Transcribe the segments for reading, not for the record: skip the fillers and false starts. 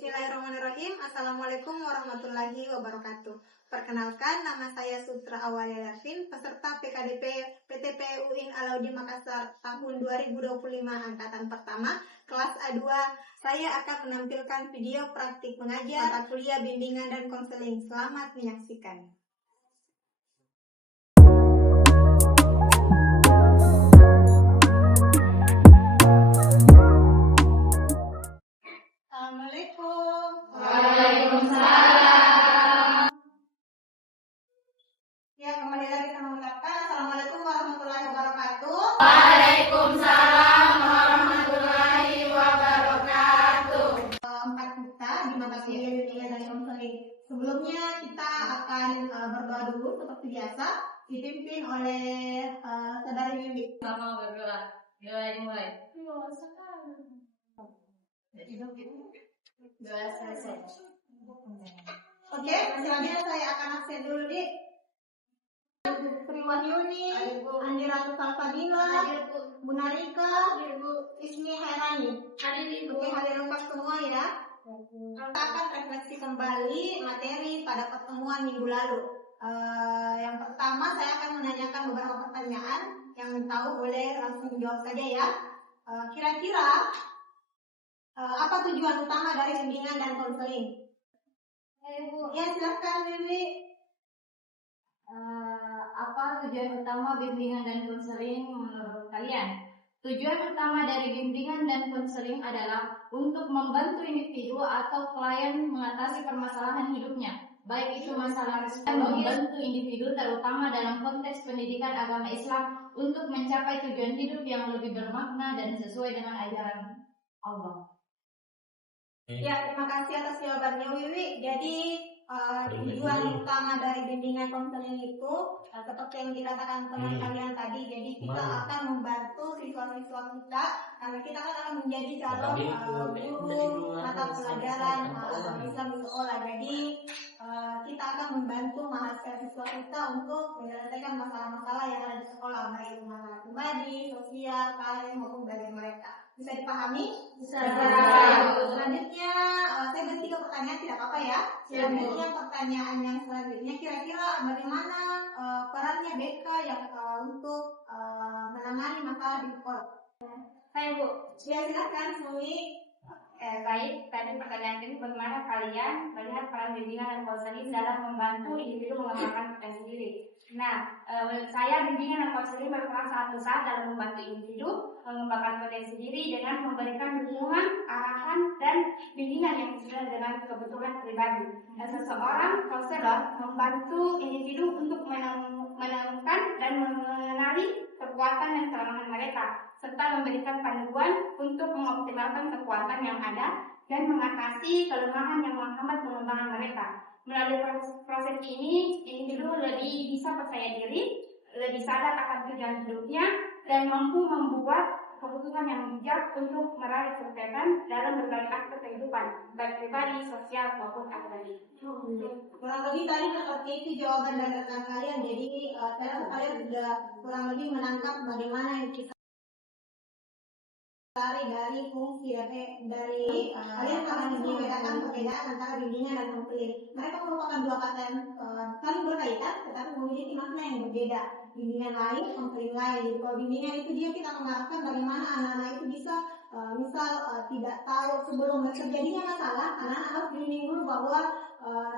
Bismillahirrahmanirrahim. Assalamualaikum warahmatullahi wabarakatuh. Perkenalkan, nama saya Sutra Awalia Yassin, peserta PKDP PTP UIN Alauddin Makassar tahun 2025 angkatan pertama, kelas A2. Saya akan menampilkan video praktik mengajar mata kuliah bimbingan dan konseling. Selamat menyaksikan. Assalamualaikum. Waalaikumsalam. Ya, kembali lagi kita mengucapkan Assalamualaikum warahmatullahi wabarakatuh. Waalaikumsalam warahmatullahi wabarakatuh. Empat kita di mata kuliah bimbingan dan konseling. Sebelumnya kita akan berdoa dulu seperti biasa, dipimpin oleh saudari Bimbing. Sama berdoa. Doa dimulai. Doa selesai. Oke, selanjutnya saya akan absen dulu di Sri Wahyuni, Andi Ratu Salsabila, Bu Narika, Ismi Hairani. Oke, hadir lengkap semua ya. Kita akan refleksi kembali materi pada pertemuan minggu lalu. Yang pertama saya akan menanyakan beberapa pertanyaan. Yang tahu boleh langsung jawab saja ya. Kira-kira apa tujuan utama dari bimbingan dan konseling? Ya, silakan Bibi. Apa tujuan utama bimbingan dan konseling menurut kalian? Tujuan utama dari bimbingan dan konseling adalah untuk membantu individu atau klien mengatasi permasalahan hidupnya, baik itu masalah psikologis, membantu individu terutama dalam konteks pendidikan agama Islam untuk mencapai tujuan hidup yang lebih bermakna dan sesuai dengan ajaran Allah. Ya, terima kasih atas jawabannya Wiwi. Jadi tujuan utama dari bimbingan konseling itu seperti yang dikatakan teman kalian tadi. Jadi kita akan membantu siswa-siswa kita karena kita kan akan menjadi calon guru mata pelajaran Islam di sekolah. Jadi kita akan membantu mahasiswa kita untuk menyelesaikan masalah-masalah yang ada di sekolah, baik itu masalah pribadi, sosial, karir maupun bagi mereka. Bisa dipahami? Bisa. Selanjutnya saya beri 3 pertanyaan, tidak apa-apa ya. Selanjutnya pertanyaan yang selanjutnya, kira-kira bagaimana perannya BK yang untuk menangani masalah di sekolah? Hai Bu. Ya, silakan Sumi. Baik, tadi pertanyaan ini bagaimana kalian melihat peran bimbingan dan konseling dalam membantu individu mengembangkan potensi diri. Nah, menurut saya bimbingan dan konseling berperan sangat besar dalam membantu individu mengembangkan potensi diri dengan memberikan dukungan, arahan, dan bimbingan yang sesuai dengan kebutuhan pribadi. Dan seseorang konselor membantu individu untuk menemukan dan mengenali kekuatan dan kelemahan mereka, serta memberikan panduan untuk mengoptimalkan kekuatan yang ada dan mengatasi kelemahan yang menghambat pengembangan mereka. Melalui proses ini, individu lebih bisa percaya diri, lebih sadar akan tujuan hidupnya, dan mampu membuat keputusan yang bijak untuk meraih kesuksesan dalam berbagai aspek kehidupan, baik pribadi, sosial, maupun akademik. Kurang lebih tadi seperti itu jawaban dari rekan kalian. Jadi saya kalian sudah kurang lebih menangkap bagaimana yang kita dari fungsi dari kalian akan membedakan perbedaan antara bimbingan dan konseling. Mereka merupakan 2 kata yang saling berkaitan tetapi memiliki makna yang berbeda. Bimbingan lain, konseling lain. Jadi kalau bimbingan itu dia kita mengarahkan bagaimana anak-anak itu bisa tidak tahu sebelum terjadinya masalah, anak-anak harus bimbing dulu bahwa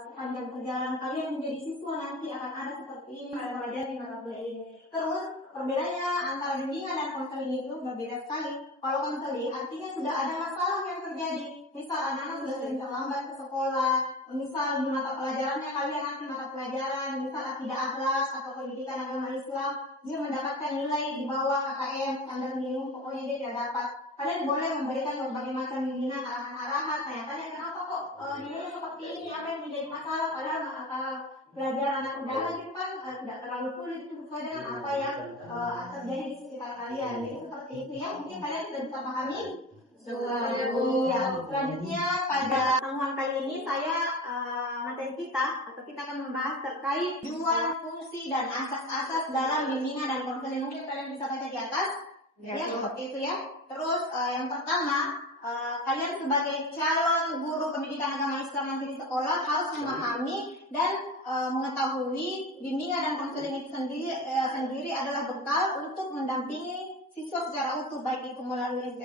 sepanjang perjalanan kalian menjadi siswa nanti akan ada seperti ini pada pelajaran di mata kuliah ini. Terus perbedaannya antara bimbingan dan konseling itu berbeda sekali. Kalau konseling artinya sudah ada masalah yang terjadi. Misal anak-anak sudah sering terlambat ke sekolah, misal di mata pelajarannya kalian nanti mata pelajaran, misal akidah akhlak atau pendidikan agama Islam, dia mendapatkan nilai di bawah KKM, standar minimum, pokoknya dia tidak dapat. Kalian boleh memberikan berbagai macam bimbingan, arahan-arahan, tanya-tanya kenapa kok nilainya seperti ini, apa yang menjadi masalah, padahal pelajaran anak agama itu kan tidak terlalu sulit, itu sesuai dengan apa yang terjadi di sekitar kalian. Jadi seperti itu ya, mungkin kalian sudah bisa pahami. Ya, selanjutnya pada pertemuan kali ini saya materi kita akan membahas terkait tujuan, fungsi, dan asas-asas dalam bimbingan dan konseling. Mungkin kalian bisa baca di atas. Ya, seperti itu ya. Terus yang pertama, kalian sebagai calon guru pendidikan pendidikan agama Islam nanti di sekolah harus memahami dan mengetahui bimbingan dan konseling itu sendiri adalah bekal untuk mendampingi siswa secara utuh, baik itu melalui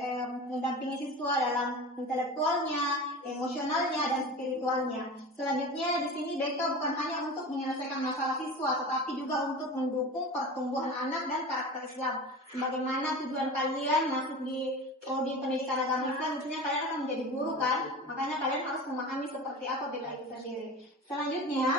mendampingi siswa dalam intelektualnya, emosionalnya, dan spiritualnya. Selanjutnya di sini BK bukan hanya untuk menyelesaikan masalah siswa, tetapi juga untuk mendukung pertumbuhan anak dan karakter Islam. Sebagaimana tujuan kalian masuk di prodi pendidikan agama Islam, tentunya kalian akan menjadi guru kan, makanya kalian harus memahami seperti apa BK itu sendiri. Selanjutnya,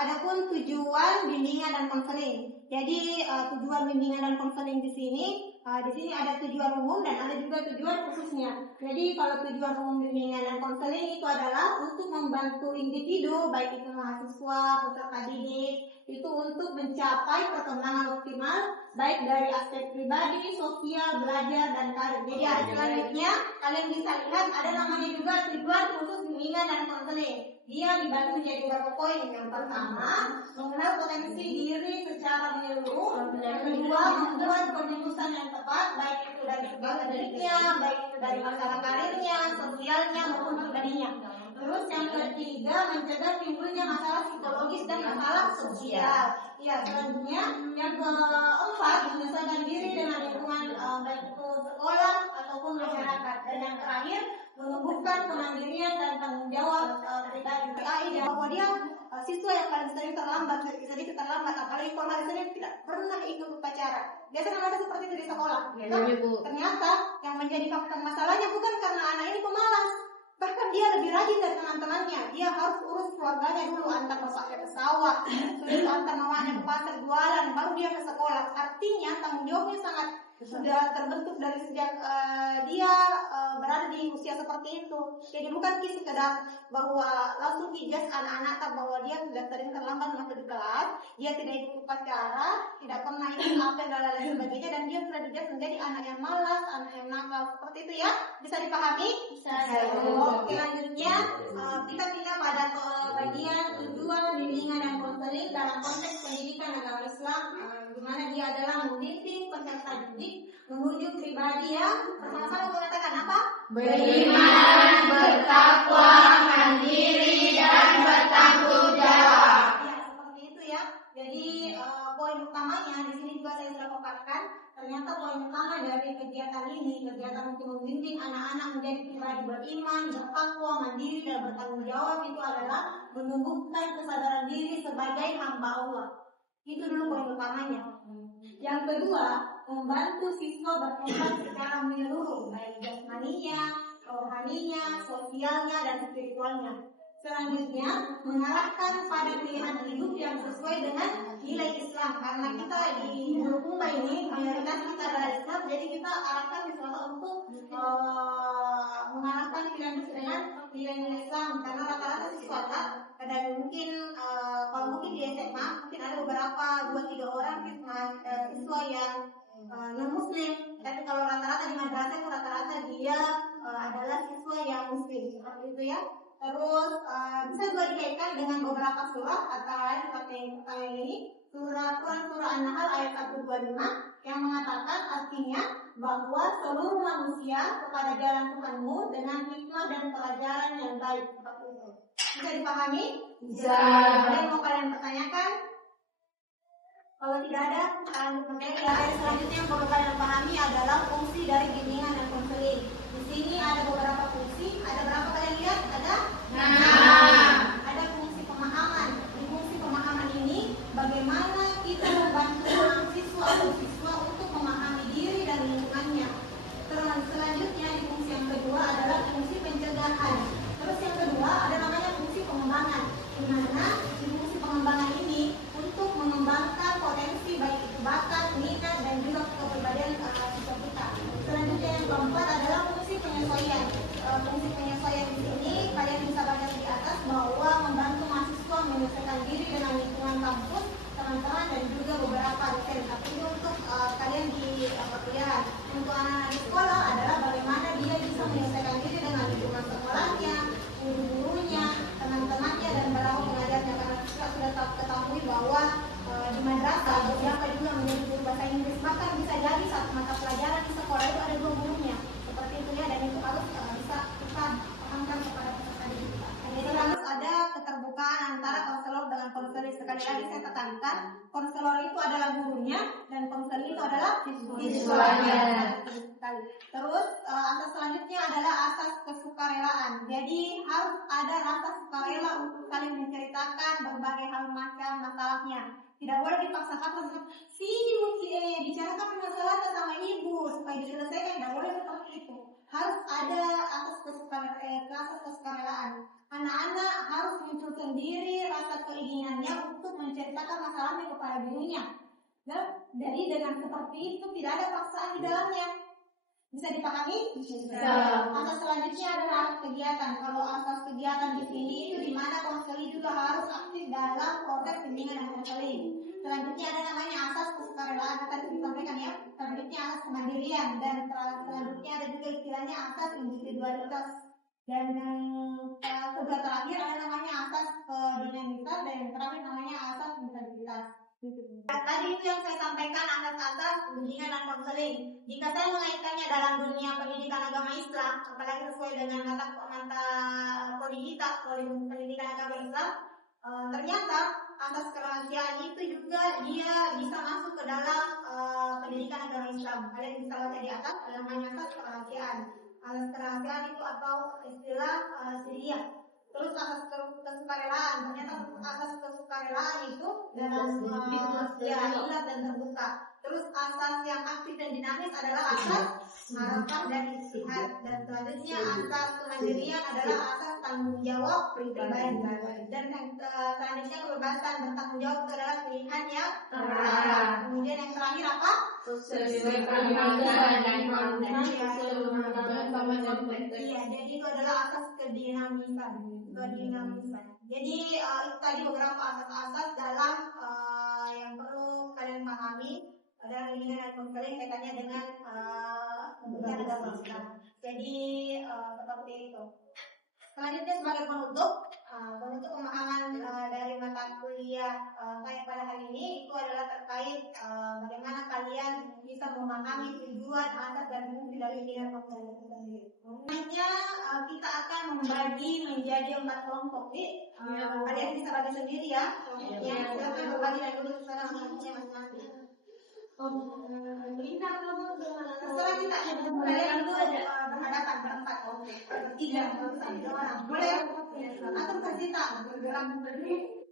adapun tujuan bimbingan dan konseling. Jadi tujuan bimbingan dan konseling di sini ada tujuan umum dan ada juga tujuan khususnya. Jadi kalau tujuan umum bimbingan dan konseling itu adalah untuk membantu individu, baik itu mahasiswa, peserta didik, itu untuk mencapai perkembangan optimal baik dari aspek pribadi, sosial, belajar, dan karir. Jadi selanjutnya kalian bisa lihat ada namanya juga tujuan khusus bimbingan dan konseling. Dia dibagi menjadi beberapa poin. Yang pertama, mengenal potensi diri secara menyeluruh. Yang kedua, membuat penjurusan yang tepat, baik itu dari segi akademiknya, baik itu dari masalah karirnya, sosialnya, maupun pribadinya. Terus yang ketiga, mencegah timbulnya masalah psikologis dan masalah sosial. Ya, selanjutnya yang keempat, menyesuaikan diri dengan lingkungan baik itu sekolah ataupun masyarakat. Dan yang terakhir, menumbuhkan kemandirian dan tanggung jawab pribadi. Bahwa dia siswa yang paling sering sedikit terlambat, apalagi kalau hari Senin tidak pernah ikut upacara. Biasanya ada seperti itu di sekolah. Ternyata yang menjadi faktor masalahnya bukan karena anak ini pemalas, bahkan dia lebih rajin dari teman-temannya. Dia harus urus keluarganya dulu, antar bapaknya ke sawah, terus antar mamanya ke pasar jualan, baru dia ke sekolah. Artinya tanggung jawabnya sangat sudah terbentuk dari sejak dia berada di usia seperti itu. Jadi bukan sekedar bahwa langsung dijudge anak-anak bahwa dia sudah sering terlambat masuk di kelas, dia tidak ikut upacara, tidak pernah ikut apel dan lain sebagainya, dan dia sudah dijudge menjadi anak yang malas, anak yang nakal, seperti itu ya. Bisa dipahami? Bisa. Oke, selanjutnya kita pindah pada bagian tujuan bimbingan dan konseling dalam konteks pendidikan agama Islam, di mana dia adalah membimbing peserta didik menuju pribadi yang bersama-sama mengatakan apa? Beriman, bertakwa, mandiri, dan bertanggung jawab. Ya, seperti itu ya. Jadi poin utamanya di sini juga saya sudah paparkan. Ternyata poin utama dari kegiatan ini, kegiatan untuk membimbing anak-anak menjadi pribadi beriman, bertakwa, mandiri, dan bertanggung jawab itu adalah menumbuhkan kesadaran diri sebagai hamba Allah. Itu dulu poin utamanya. Yang kedua, membantu siswa berkembang secara menyeluruh, baik jasmaninya, rohaninya, sosialnya, dan spiritualnya. Selanjutnya, mengarahkan pada pilihan hidup yang sesuai dengan nilai Islam. Karena kita di Bulukumba ini mayoritas kita adalah Islam, jadi kita arahkan siswa untuk mengarahkan pilihan hidup dengan nilai-nilai Islam. Karena rata-rata siswa dan mungkin kalau mungkin di SMA mungkin ada beberapa 2-3 orang siswa yang non muslim, tapi kalau rata-rata di madrasah itu rata-rata dia adalah siswa yang muslim, seperti itu ya. Terus bisa juga dikaitkan dengan beberapa surah, antara lain seperti yang pertama ini, surah An-Nahl ayat 125 yang mengatakan artinya bahwa seluruh manusia kepada jalan Tuhanmu dengan hikmah dan pelajaran yang baik, seperti itu. Bisa dipahami? Bisa. Ada yang mau kalian pertanyakan? Kalau tidak ada, selanjutnya yang perlu kalian pahami adalah fungsi dari bimbingan dan konseling. Di sini ada beberapa fungsi. Ada berapa kalian lihat? Ada? Ada fungsi pemahaman. Di fungsi pemahaman ini, bagaimana kita membantu siswa untuk memahami diri dan lingkungannya. Terus selanjutnya di fungsi yang kedua adalah fungsi pencegahan. Terus yang kedua ada namanya fungsi pengembangan. Di mana di fungsi pengembangan ini untuk mengembangkan potensi baik itu bakat, minat, dan juga kepribadian siswa kita. Selanjutnya yang keempat adalah fungsi penyesuaian. Fungsi penyesuaian di sini sekali lagi saya tekankan, konselor itu adalah gurunya dan konseling itu adalah Siswanya. Terus asas selanjutnya adalah asas kesukarelaan. Jadi harus ada rasa sukarela untuk saling menceritakan berbagai hal macam masalahnya. Tidak boleh dipaksakan, bicarakan masalahnya sama ibu supaya diselesaikan. Tidak boleh seperti itu. Harus ada asas kesukarelaan. Anak-anak harus muncul sendiri rasa keinginannya untuk menceritakan masalahnya kepada gurunya. Jadi dengan seperti itu tidak ada paksaan di dalamnya. Bisa dipahami? Bisa. Asas selanjutnya adalah asas kegiatan. Kalau asas kegiatan di sini itu di mana konseling juga harus aktif dalam proses bimbingan dan konseling. Selanjutnya ada namanya asas kesukarelaan, tadi disampaikan ya. Selanjutnya asas kemandirian dan selanjutnya ada juga istilahnya asas individualitas. Dan kedua terakhir ada namanya asas dinamika dan yang terakhir namanya asas integritas. Tadi itu yang saya sampaikan asas-asas bimbingan dan konseling. Jika saya mengaitkannya dalam dunia pendidikan agama Islam, apalagi sesuai dengan mata pendidikan agama Islam, ternyata asas kerahasiaan itu juga dia bisa masuk ke dalam pendidikan agama Islam. Kalian bisa baca di atas ada namanya asas kerahasiaan. Asas kerahasiaan itu atau istilah siriyah. Terus asas kesukarelaan, ternyata asas kesukarelaan itu dalam jelas dan terbuka. Terus asas yang aktif dan dinamis adalah asas harapan dan istihad. Dan selanjutnya asas kemandirian adalah asas tanggung jawab pribadi. Dan yang selanjutnya kebebasan dan tanggung jawab itu adalah pilihan yang terlarang. Kemudian yang terakhir apa? Iya, jadi itu adalah asas kedinamisan. Jadi itu tadi beberapa asas-asas dalam yang perlu kalian pahami dalam bimbingan dan konseling kaitannya dengan pendidikan agama Islam. Jadi seperti itu. Selanjutnya sebagai penutup pemahaman dari mata kuliah saya pada hari ini itu adalah terkait bagaimana kalian bisa memahami tujuan, asas dan fungsi dari bimbingan konseling itu sendiri. Selanjutnya kita akan membagi menjadi 4 kelompok. Kalian bisa bagi sendiri ya. Yang silakan berbagi dan dulu sekarang kelompoknya masing-masing. Setelah kita kalian itu berhadapan berempat, bertiga, dua orang. Boleh atau bercita bergerak berdiri.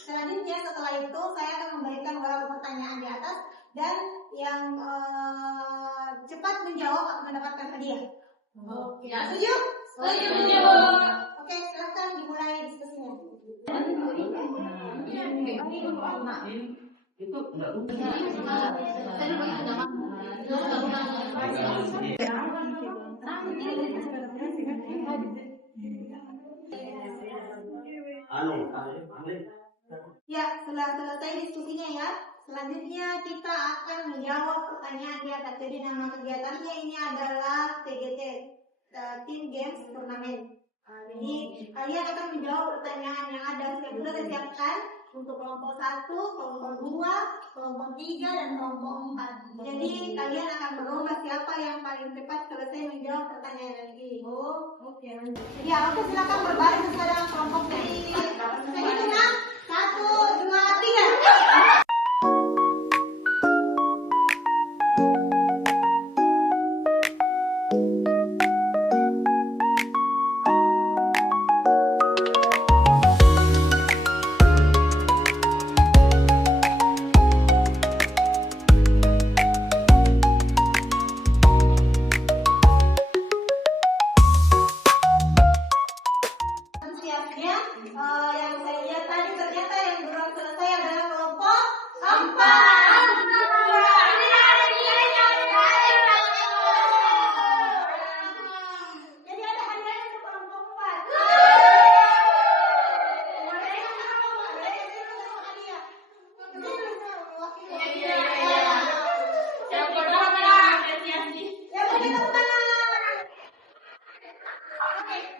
Selanjutnya setelah itu saya akan memberikan beberapa pertanyaan di atas dan yang cepat menjawab akan mendapatkan hadiah. Oke. Setuju? Setuju. Oke, silakan dimulai diskusinya. Ya, sudah selesai diskusinya ya. Selanjutnya kita akan menjawab pertanyaan di atas. Jadi nama kegiatannya ini adalah TGT, Team Games Turnamen. Jadi kalian akan menjawab pertanyaan yang ada. Sudah siapkan untuk kelompok 1, kelompok 2, kelompok 3 dan kelompok 4. Jadi kalian akan berlomba siapa yang paling cepat selesai menjawab pertanyaan ini. Oke. Ya, oke, silakan berbaris sesuai dengan kelompoknya. Saya hitung 1, 2, 3.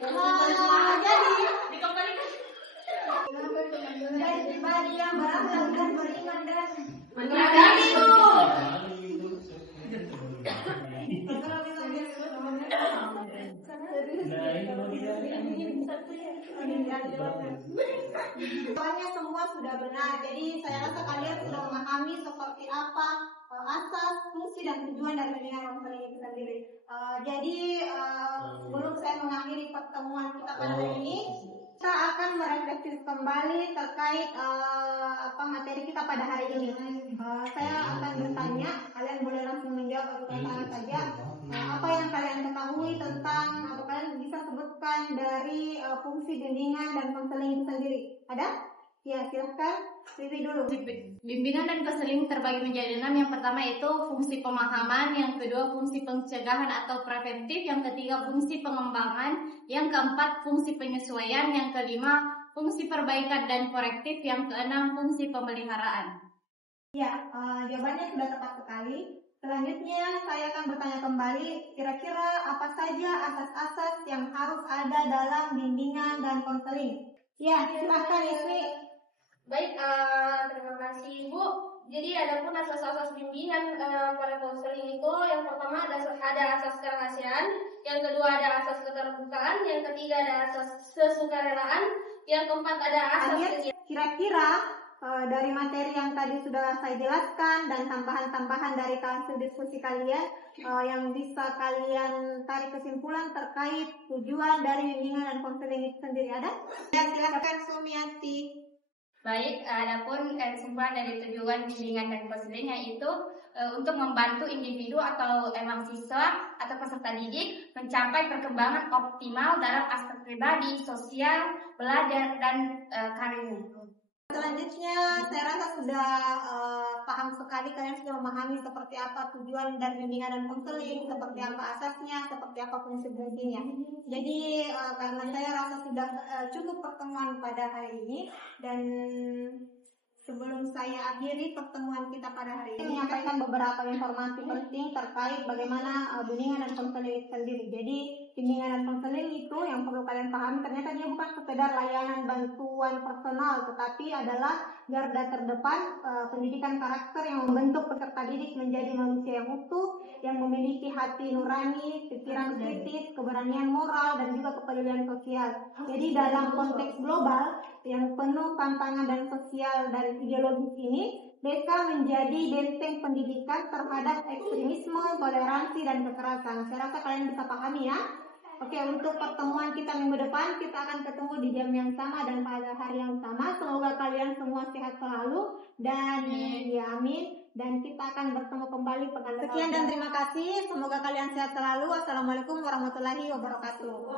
Jadi pribadi yang berakal dan beriman dan Menyadari Bu. Soalnya semua sudah benar, jadi saya rasa kalian sudah memahami seperti apa asas, fungsi, dan tujuan dari bimbingan konseling itu sendiri. Sebelum saya mengakhiri pertemuan kita pada hari ini, kita akan merefleksi kembali terkait materi kita pada hari ini. Saya akan bertanya, kalian boleh langsung menjawab atau tangan saja. Apa yang kalian ketahui tentang atau kalian bisa sebutkan dari fungsi bimbingan dan konseling itu sendiri? Ada? Ya, silahkan. Vivi dulu. Bimbingan dan konseling terbagi menjadi 6. Yang pertama itu fungsi pemahaman, yang kedua fungsi pencegahan atau preventif, yang ketiga fungsi pengembangan, yang keempat fungsi penyesuaian, yang kelima fungsi perbaikan dan korektif, yang keenam fungsi pemeliharaan. Ya, jawabannya sudah tepat sekali. Selanjutnya saya akan bertanya kembali, kira-kira apa saja asas-asas yang harus ada dalam bimbingan dan konseling? Ya, silahkan Ismi. Baik, terima kasih Bu. Jadi adapun asas-asas bimbingan pada konseling itu, yang pertama ada asas kerahasiaan, yang kedua ada asas keterbukaan, yang ketiga ada asas kesukarelaan, yang keempat ada asas Kira-kira dari materi yang tadi sudah saya jelaskan dan tambahan-tambahan dari hasil diskusi kalian, yang bisa kalian tarik kesimpulan terkait tujuan dari bimbingan dan konseling itu sendiri ada? Ya, silakan Sumiati. Baik, adapun kesimpulan dari tujuan bimbingan dan konseling yaitu untuk membantu individu atau mahasiswa atau peserta didik mencapai perkembangan optimal dalam aspek pribadi, sosial, belajar, dan karirnya. Selanjutnya, saya rasa sudah paham sekali, kalian sudah memahami seperti apa tujuan dan bimbingan dan konseling, seperti apa asasnya, seperti apa fungsi-fungsinya. Jadi karena saya rasa sudah cukup pertemuan pada hari ini, dan sebelum saya akhiri pertemuan kita pada hari ini, menyampaikan beberapa informasi penting terkait bagaimana bimbingan dan konseling itu sendiri. Jadi bimbingan dan konseling itu yang perlu kalian pahami, ternyata dia bukan sekedar layanan bantuan personal, tetapi adalah garda terdepan pendidikan karakter yang membentuk peserta didik menjadi manusia yang utuh, yang memiliki hati nurani, pikiran kritis, keberanian moral, dan juga kepedulian sosial. Jadi dalam konteks global yang penuh tantangan dan sosial dari ideologis ini, desa menjadi benteng pendidikan terhadap ekstremisme, toleransi, dan kekerasan. Saya rasa kalian bisa pahami ya. Oke, untuk pertemuan kita minggu depan, kita akan ketemu di jam yang sama dan pada hari yang sama. Semoga kalian semua sehat selalu dan ya amin. Dan kita akan bertemu kembali pekan depan. Sekian dan terima kasih. Semoga kalian sehat selalu. Wassalamualaikum warahmatullahi wabarakatuh.